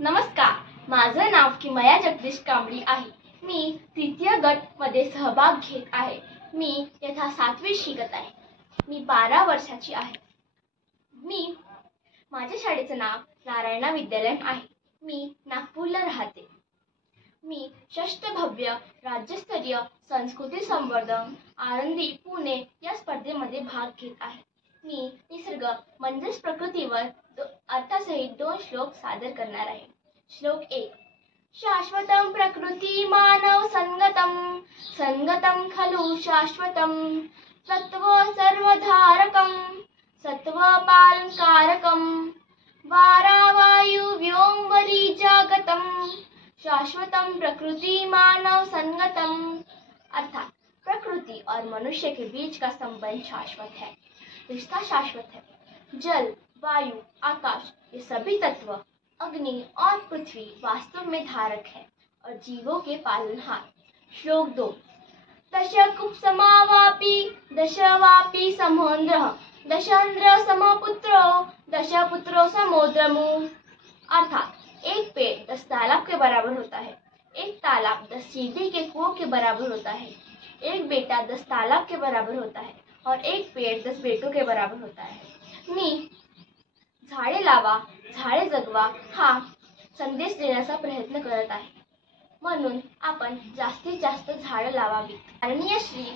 नमस्कार, माझं नाव किमया जगदीश कांबळी आहे। मी तृतीय गट मध्ये सहभाग घेत आहे। मी इयत्ता 7वी शिकत आहे। मी 12 वर्षाची आहे। माझ्या शाळेचं नाव नारायणा विद्यालय आहे। मी नागपूरला राहते। मी षष्ठभव्य राज्यस्तरीय संस्कृती संवर्धन आळंदी पुणे या स्पर्धेमध्ये भाग घेत आहे। मी निसर्ग म्हणजेच प्रकृतीवर अर्थासहित 2 श्लोक सादर करणार आहे। श्लोक 1। शाश्वतं प्रकृती मानव संगतं संगतं खलु शाश्वतं सत्व सर्वधारकं सत्व पालनकारकं वारावायु व्योमवरी जागतं शाश्वतं प्रकृति मानव संगतम। अर्थात प्रकृति और मनुष्य के बीच का संबंध शाश्वत है, रिश्ता शाश्वत है। जल, वायु, आकाश ये सभी तत्व, अग्नि और पृथ्वी वास्तव में धारक है और जीवों के पालनहार। श्लोक 2। दशकुप्समावापि दशवापि समोन्द्रः दशांद्र समपुत्रो दशपुत्रो समोद्रमु। अर्थात एक पेड़ 10 तालाब के बराबर होता है, एक तालाब 10 सीढ़ी के कुओं के बराबर होता है, एक बेटा 10 तालाब के बराबर होता है और एक पेड़ 10 बेटों के बराबर होता है। मी झाडे लावा झाडे जगवा हा संदेश देण्याचा प्रयत्न करत आहे, म्हणून आपण जास्तीत जास्त झाडे लावावी। माननीय श्री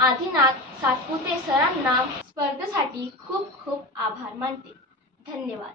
आदिनाथ सातपुते सरांना स्पर्धेसाठी खूप खूप आभार मानते। धन्यवाद।